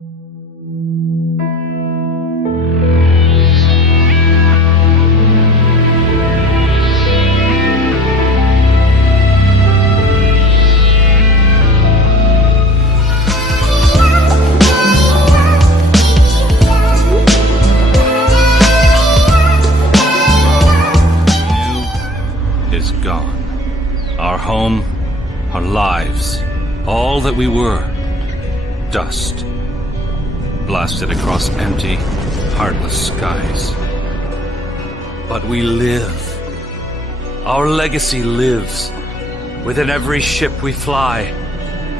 Is gone. Our home, our lives, all that we were, dust, blasted across empty, heartless skies. But we live. Our legacy lives within every ship we fly,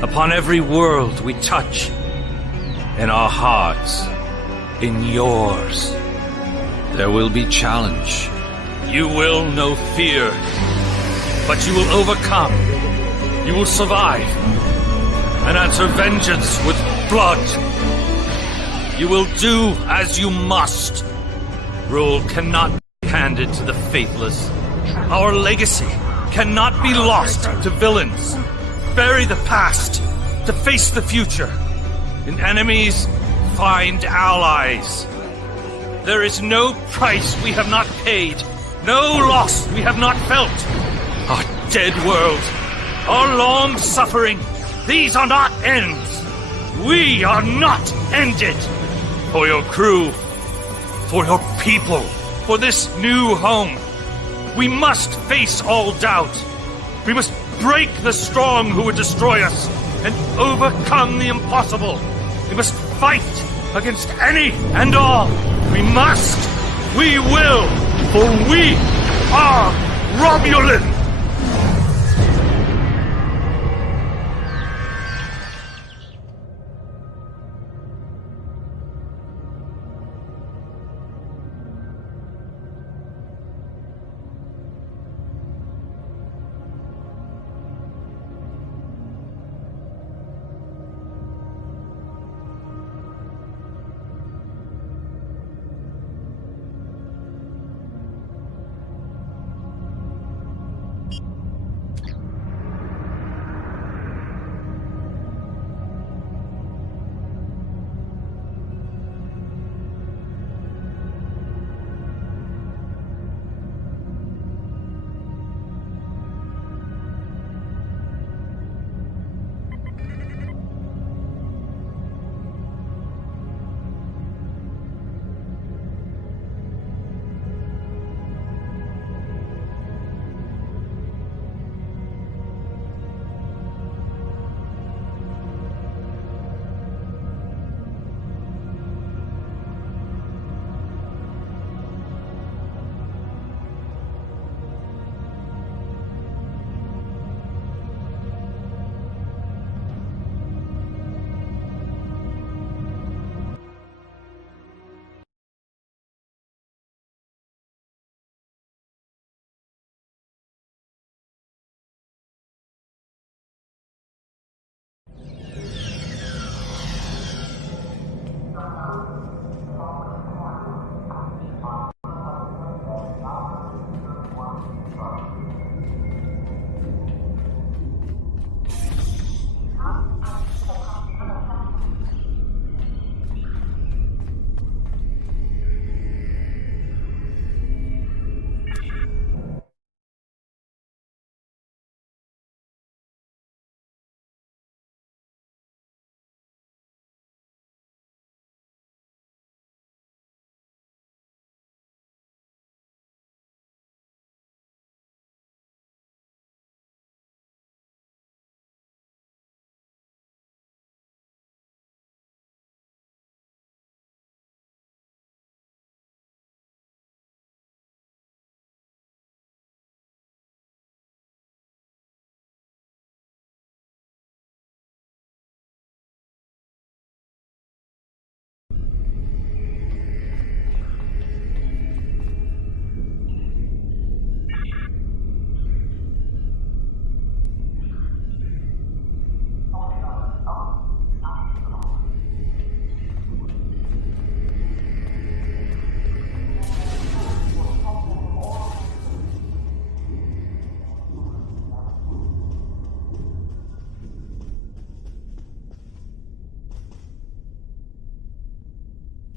upon every world we touch, in our hearts, in yours. There will be challenge. You will know fear, but you will overcome. You will survive and answer vengeance with blood. You will do as you must. Rule cannot be handed to the faithless. Our legacy cannot be lost to villains. Bury the past to face the future. In enemies, find allies. There is no price we have not paid. No loss we have not felt. Our dead world, our long suffering, these are not ends. We are not ended. For your crew, for your people, for this new home, we must face all doubt. We must break the strong who would destroy us and overcome the impossible. We must fight against any and all. We must. We will. For we are Romulan!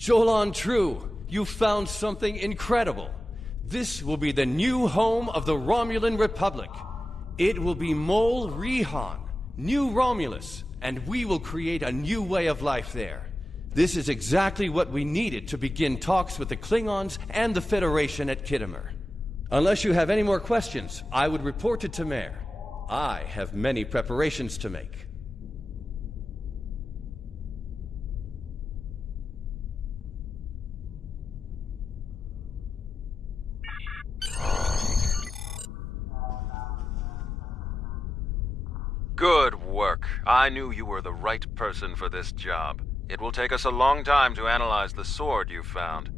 Jolan True, you found something incredible. This will be the new home of the Romulan Republic. It will be Mol Rihan, New Romulus, and we will create a new way of life there. This is exactly what we needed to begin talks with the Klingons and the Federation at Khitomer. Unless you have any more questions, I would report to Tamer. I have many preparations to make. Good work. I knew you were the right person for this job. It will take us a long time to analyze the sword you found.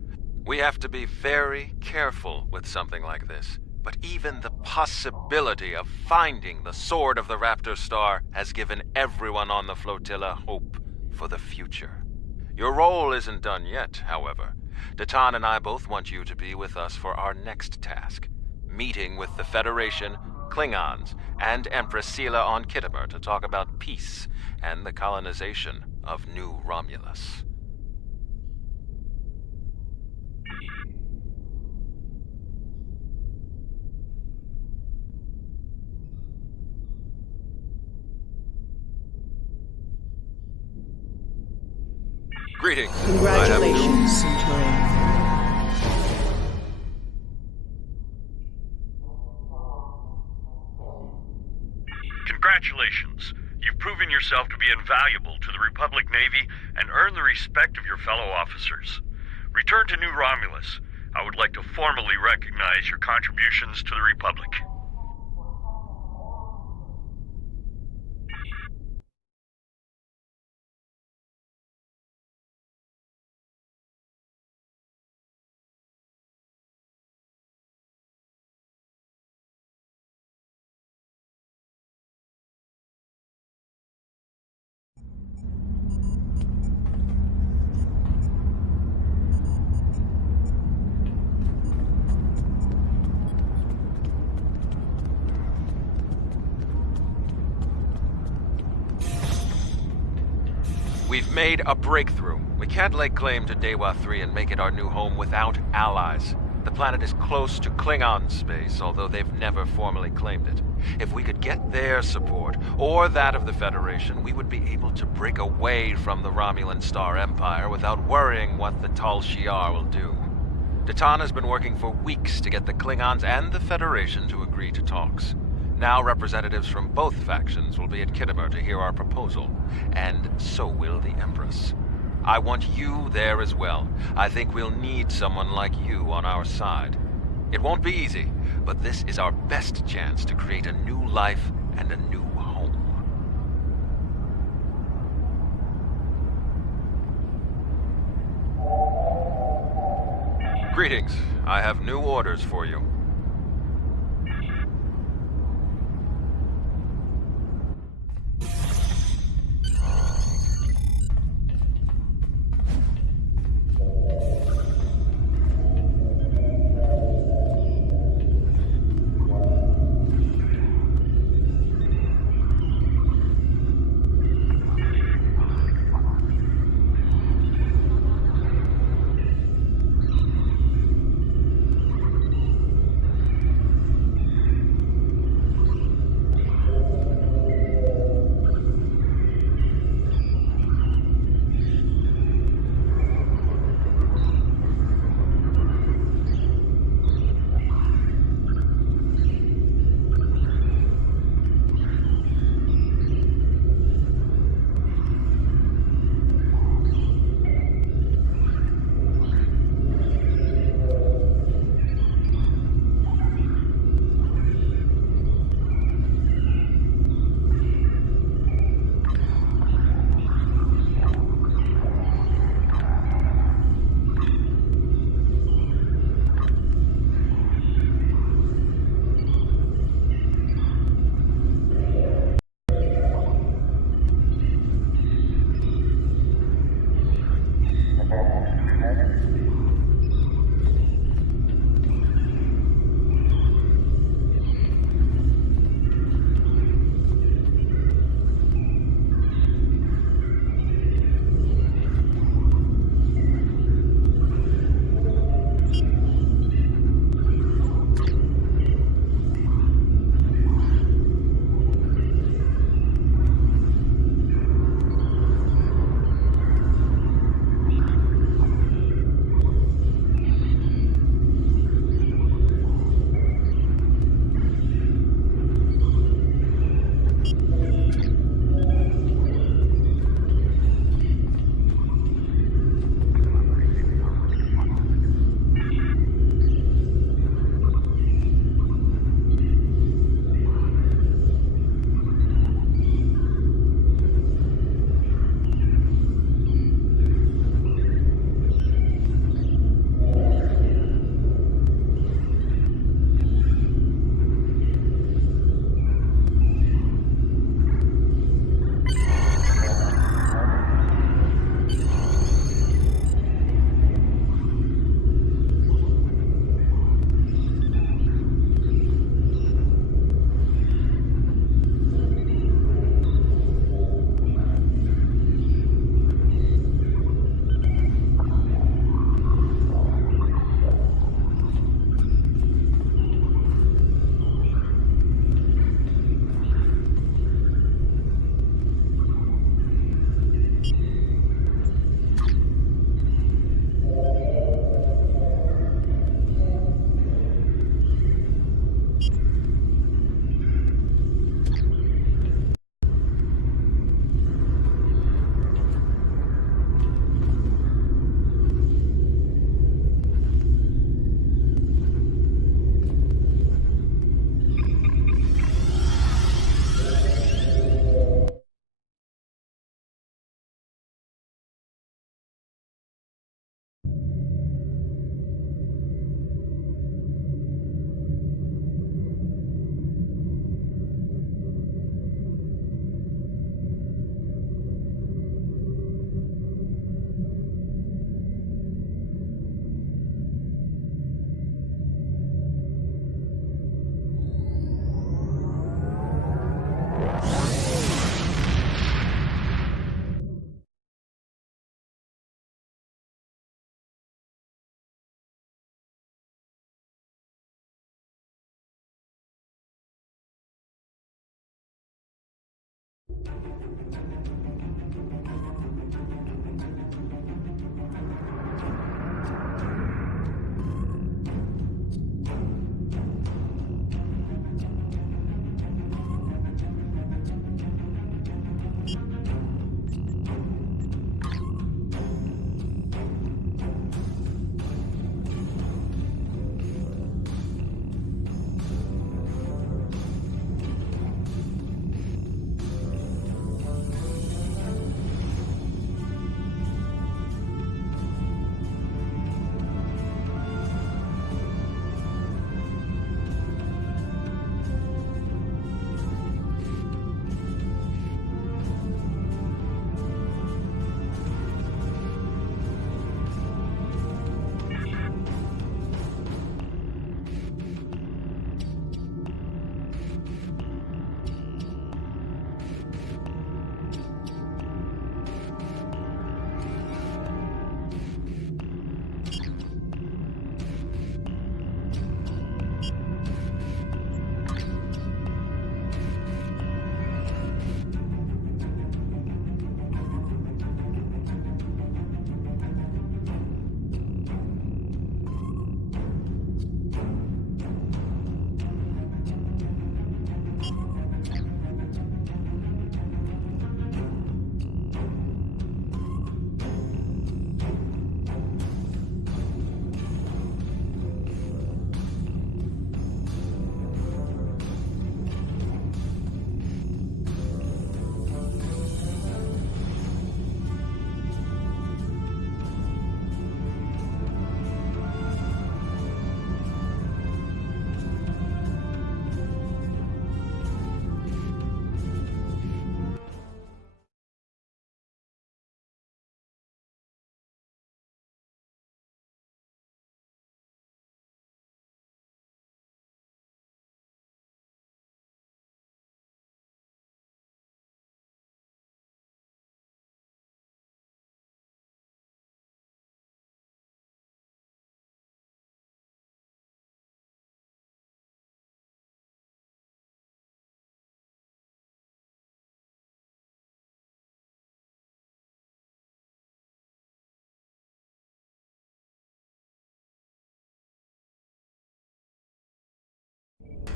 We have to be very careful with something like this. But even the possibility of finding the Sword of the Raptor Star has given everyone on the flotilla hope for the future. Your role isn't done yet, however. Datan and I both want you to be with us for our next task. Meeting with the Federation, Klingons, and Empress Sela on Khitomer to talk about peace and the colonization of New Romulus. Greetings. Congratulations, Centurion. Congratulations. You've proven yourself to be invaluable to the Republic Navy and earned the respect of your fellow officers. Return to New Romulus. I would like to formally recognize your contributions to the Republic. We've made a breakthrough. We can't lay claim to Dewa 3 and make it our new home without allies. The planet is close to Klingon space, although they've never formally claimed it. If we could get their support, or that of the Federation, we would be able to break away from the Romulan Star Empire without worrying what the Tal Shiar will do. Datan has been working for weeks to get the Klingons and the Federation to agree to talks. Now representatives from both factions will be at Khitomer to hear our proposal, and so will the Empress. I want you there as well. I think we'll need someone like you on our side. It won't be easy, but this is our best chance to create a new life and a new home. Greetings. I have new orders for you.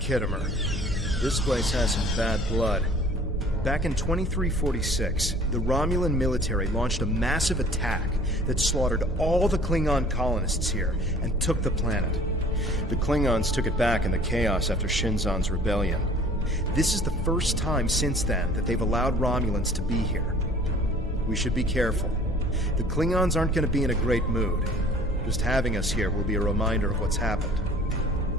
Kittimer. This place has some bad blood. Back in 2346, the Romulan military launched a massive attack that slaughtered all the Klingon colonists here and took the planet. The Klingons took it back in the chaos after Shinzon's rebellion. This is the first time since then that they've allowed Romulans to be here. We should be careful. The Klingons aren't going to be in a great mood. Just having us here will be a reminder of what's happened.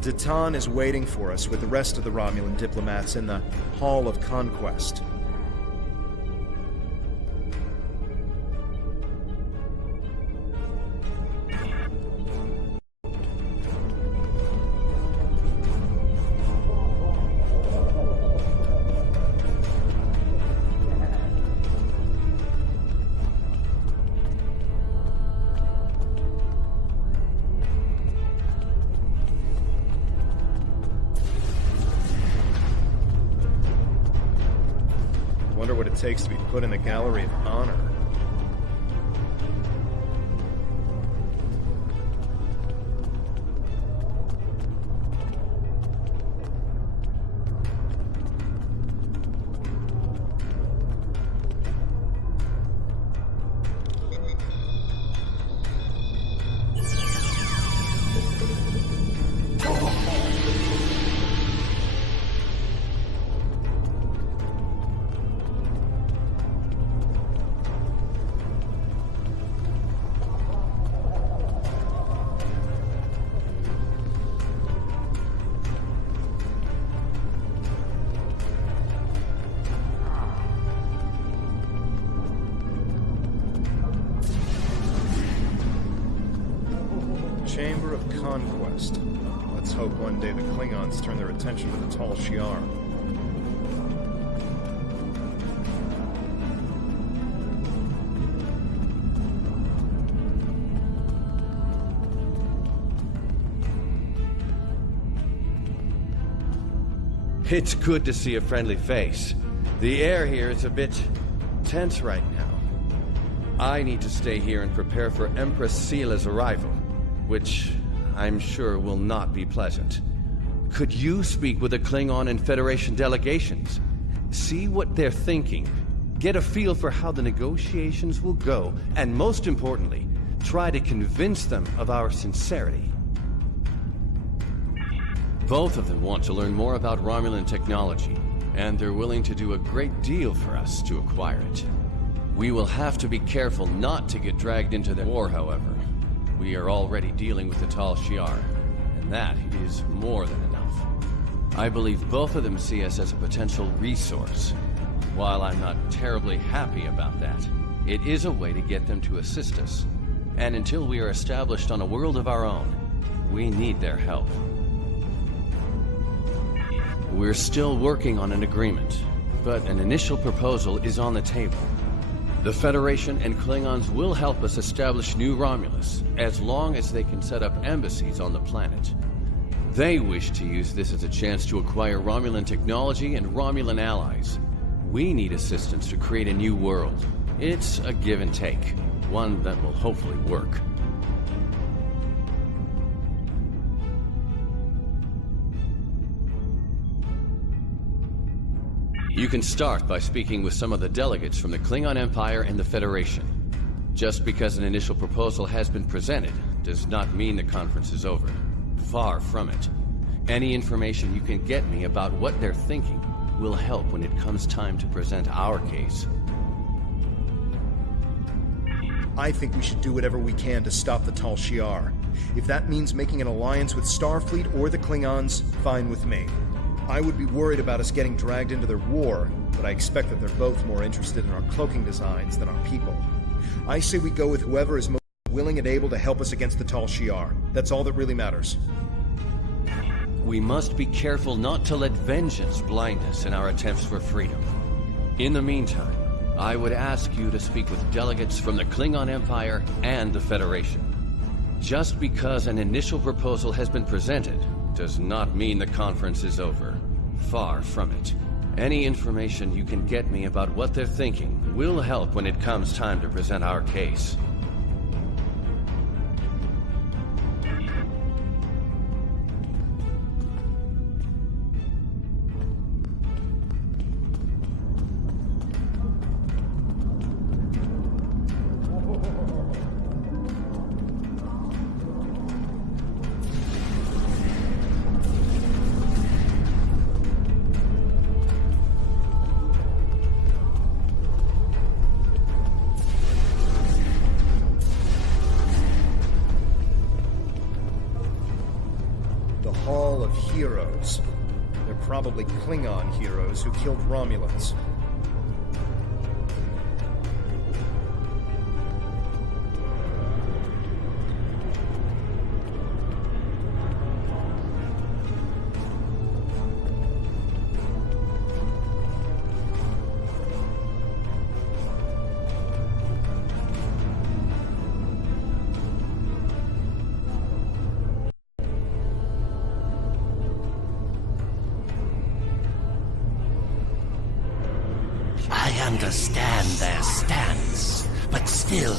Datan is waiting for us with the rest of the Romulan diplomats in the Hall of Conquest. Wonder what it takes to be put in the Gallery of Honor. Chamber of Conquest. Let's hope one day the Klingons turn their attention to the Tal Shiar. It's good to see a friendly face. The air here is a bit tense right now. I need to stay here and prepare for Empress Seela's arrival, which I'm sure will not be pleasant. Could you speak with the Klingon and Federation delegations? See what they're thinking. Get a feel for how the negotiations will go, and most importantly, try to convince them of our sincerity. Both of them want to learn more about Romulan technology, and they're willing to do a great deal for us to acquire it. We will have to be careful not to get dragged into the war, however. We are already dealing with the Tal Shiar, and that is more than enough. I believe both of them see us as a potential resource. While I'm not terribly happy about that, it is a way to get them to assist us. And until we are established on a world of our own, we need their help. We're still working on an agreement, but an initial proposal is on the table. The Federation and Klingons will help us establish New Romulus, as long as they can set up embassies on the planet. They wish to use this as a chance to acquire Romulan technology and Romulan allies. We need assistance to create a new world. It's a give and take, one that will hopefully work. You can start by speaking with some of the delegates from the Klingon Empire and the Federation. Just because an initial proposal has been presented does not mean the conference is over. Far from it. Any information you can get me about what they're thinking will help when it comes time to present our case. I think we should do whatever we can to stop the Tal Shiar. If that means making an alliance with Starfleet or the Klingons, fine with me. I would be worried about us getting dragged into their war, but I expect that they're both more interested in our cloaking designs than our people. I say we go with whoever is most willing and able to help us against the Tal Shiar. That's all that really matters. We must be careful not to let vengeance blind us in our attempts for freedom. In the meantime, I would ask you to speak with delegates from the Klingon Empire and the Federation. Just because an initial proposal has been presented does not mean the conference is over. Far from it. Any information you can get me about what they're thinking will help when it comes time to present our case. Hall of Heroes. They're probably Klingon heroes who killed Romulans. I understand their stance, but still,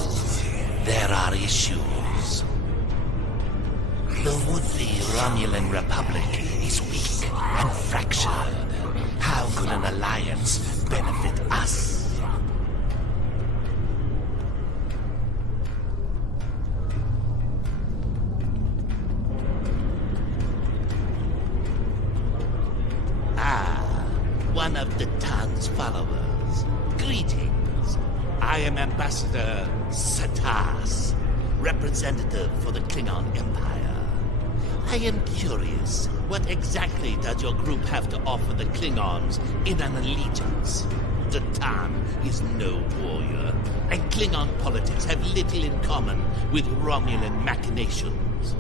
there are issues. The would-be Romulan Republic is weak and fractured. How could an alliance benefit us? One of the Tan's followers. Greetings. I am Ambassador Satas, representative for the Klingon Empire. I am curious, what exactly does your group have to offer the Klingons in an allegiance? The Tan is no warrior, and Klingon politics have little in common with Romulan machinations.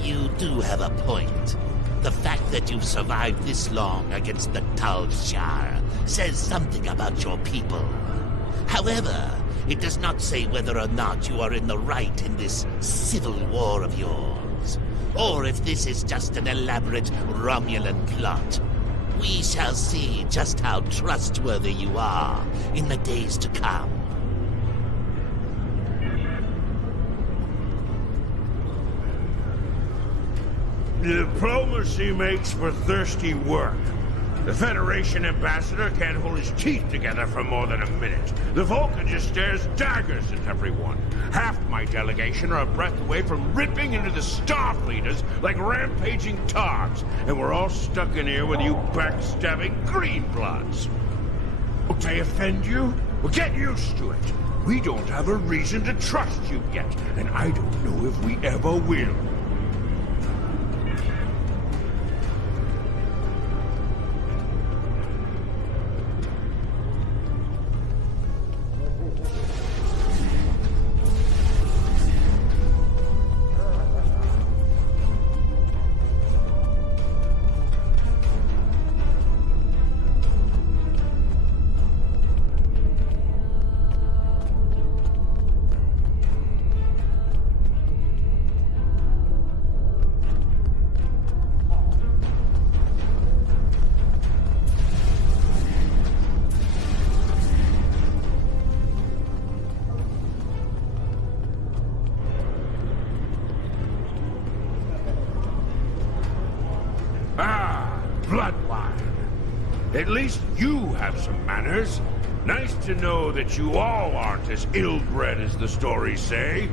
You do have a point. The fact that you've survived this long against the Tal Shar says something about your people. However, it does not say whether or not you are in the right in this civil war of yours, or if this is just an elaborate Romulan plot. We shall see just how trustworthy you are in the days to come. Diplomacy makes for thirsty work. The Federation ambassador can't hold his teeth together for more than a minute. The Vulcan just stares daggers at everyone. Half my delegation are a breath away from ripping into the Starfleeters like rampaging togs, and we're all stuck in here with you backstabbing greenbloods. Don't I offend you? Well, get used to it. We don't have a reason to trust you yet, and I don't know if we ever will. At least you have some manners. Nice to know that you all aren't as ill-bred as the stories say.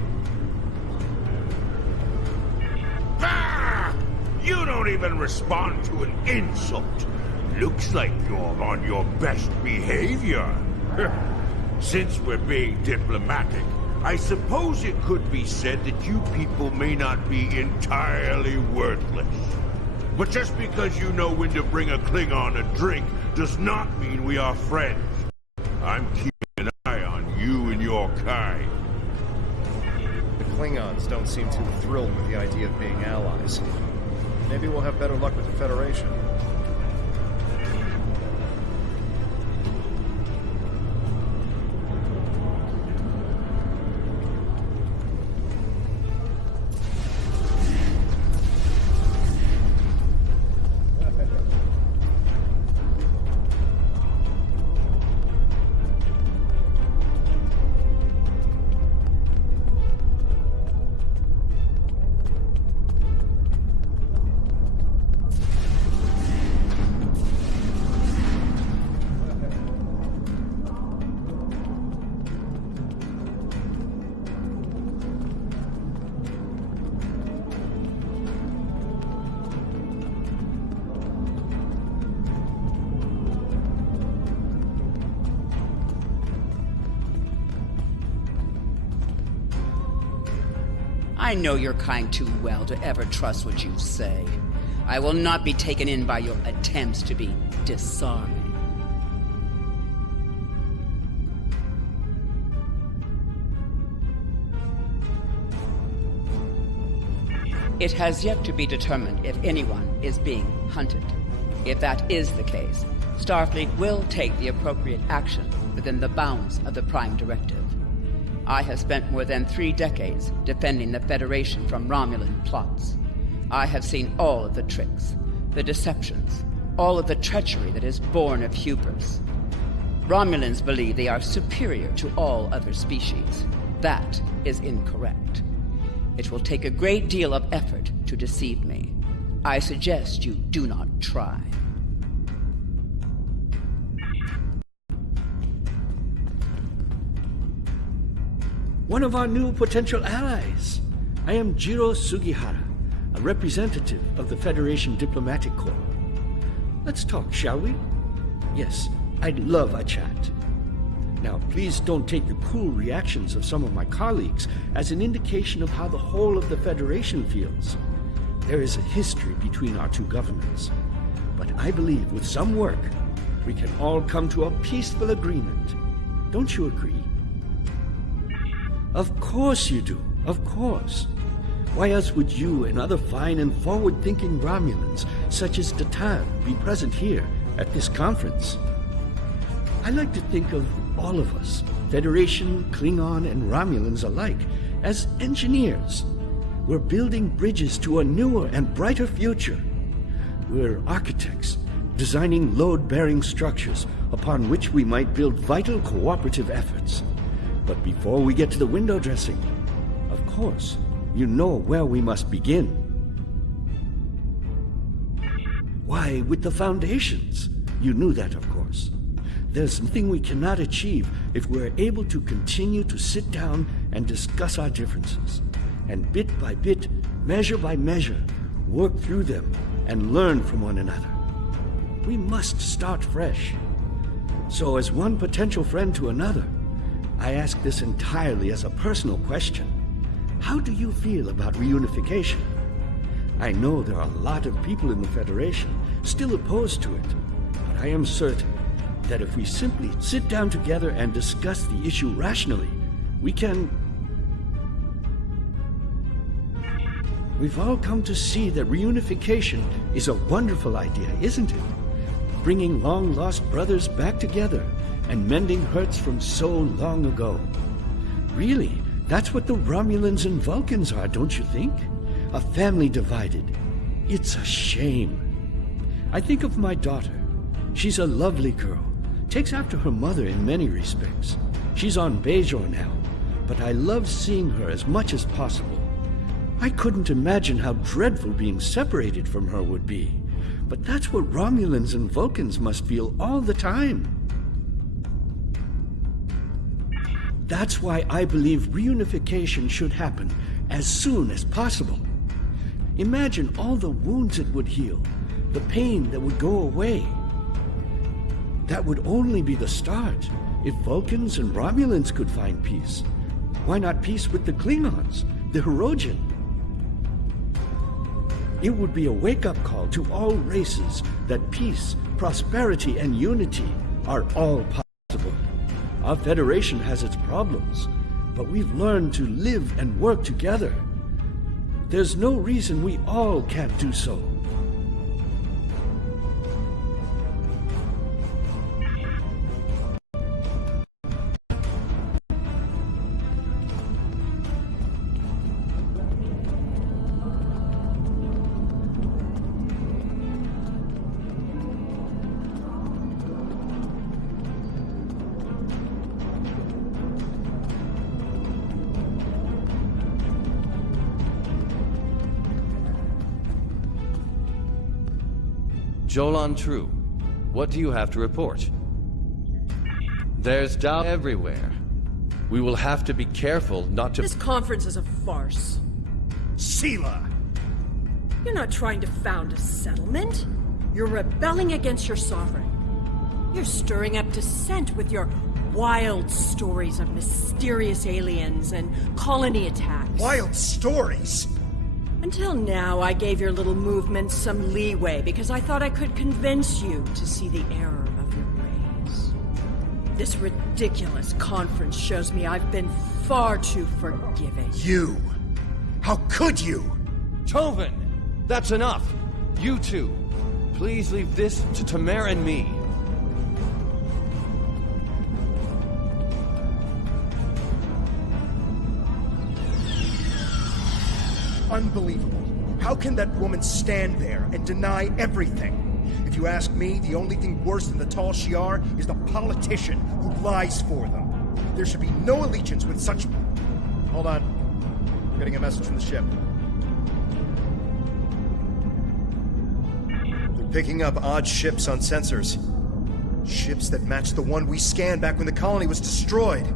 Ah! You don't even respond to an insult. Looks like you're on your best behavior. Since we're being diplomatic, I suppose it could be said that you people may not be entirely worthless. But just because you know when to bring a Klingon a drink does not mean we are friends. I'm keeping an eye on you and your kind. The Klingons don't seem too thrilled with the idea of being allies. Maybe we'll have better luck with the Federation. I know your kind too well to ever trust what you say. I will not be taken in by your attempts to be disarming. It has yet to be determined if anyone is being hunted. If that is the case, Starfleet will take the appropriate action within the bounds of the Prime Directive. I have spent more than 3 decades defending the Federation from Romulan plots. I have seen all of the tricks, the deceptions, all of the treachery that is born of hubris. Romulans believe they are superior to all other species. That is incorrect. It will take a great deal of effort to deceive me. I suggest you do not try. One of our new potential allies. I am Jiro Sugihara, a representative of the Federation Diplomatic Corps. Let's talk, shall we? Yes, I'd love a chat. Now, please don't take the cool reactions of some of my colleagues as an indication of how the whole of the Federation feels. There is a history between our two governments. But I believe with some work, we can all come to a peaceful agreement. Don't you agree? Of course you do. Of course. Why else would you and other fine and forward-thinking Romulans, such as Datan, be present here at this conference? I like to think of all of us, Federation, Klingon, and Romulans alike, as engineers. We're building bridges to a newer and brighter future. We're architects, designing load-bearing structures upon which we might build vital cooperative efforts. But before we get to the window dressing, of course, you know where we must begin. Why, with the foundations. You knew that, of course. There's nothing we cannot achieve if we're able to continue to sit down and discuss our differences, and bit by bit, measure by measure, work through them and learn from one another. We must start fresh. So as one potential friend to another, I ask this entirely as a personal question. How do you feel about reunification? I know there are a lot of people in the Federation still opposed to it, but I am certain that if we simply sit down together and discuss the issue rationally, we can... We've all come to see that reunification is a wonderful idea, isn't it? Bringing long-lost brothers back together and mending hurts from so long ago. Really, that's what the Romulans and Vulcans are, don't you think? A family divided. It's a shame. I think of my daughter. She's a lovely girl. Takes after her mother in many respects. She's on Bajor now, but I love seeing her as much as possible. I couldn't imagine how dreadful being separated from her would be. But that's what Romulans and Vulcans must feel all the time. That's why I believe reunification should happen as soon as possible. Imagine all the wounds it would heal, the pain that would go away. That would only be the start. If Vulcans and Romulans could find peace, why not peace with the Klingons, the Hirogen? It would be a wake-up call to all races that peace, prosperity, and unity are all possible. Our Federation has its problems, but we've learned to live and work together. There's no reason we all can't do so. Jolan True, what do you have to report? There's doubt everywhere. We will have to be careful not to... This conference is a farce. Sela! You're not trying to found a settlement. You're rebelling against your sovereign. You're stirring up dissent with your wild stories of mysterious aliens and colony attacks. Wild stories? Until now, I gave your little movements some leeway because I thought I could convince you to see the error of your ways. This ridiculous conference shows me I've been far too forgiving. You? How could you? Tovin! That's enough! You two, please leave this to Tamara and me. Unbelievable. How can that woman stand there and deny everything? If you ask me, the only thing worse than the Tal Shiar is the politician who lies for them. There should be no allegiance with such... Hold on. I'm getting a message from the ship. They're picking up odd ships on sensors. Ships that match the one we scanned back when the colony was destroyed.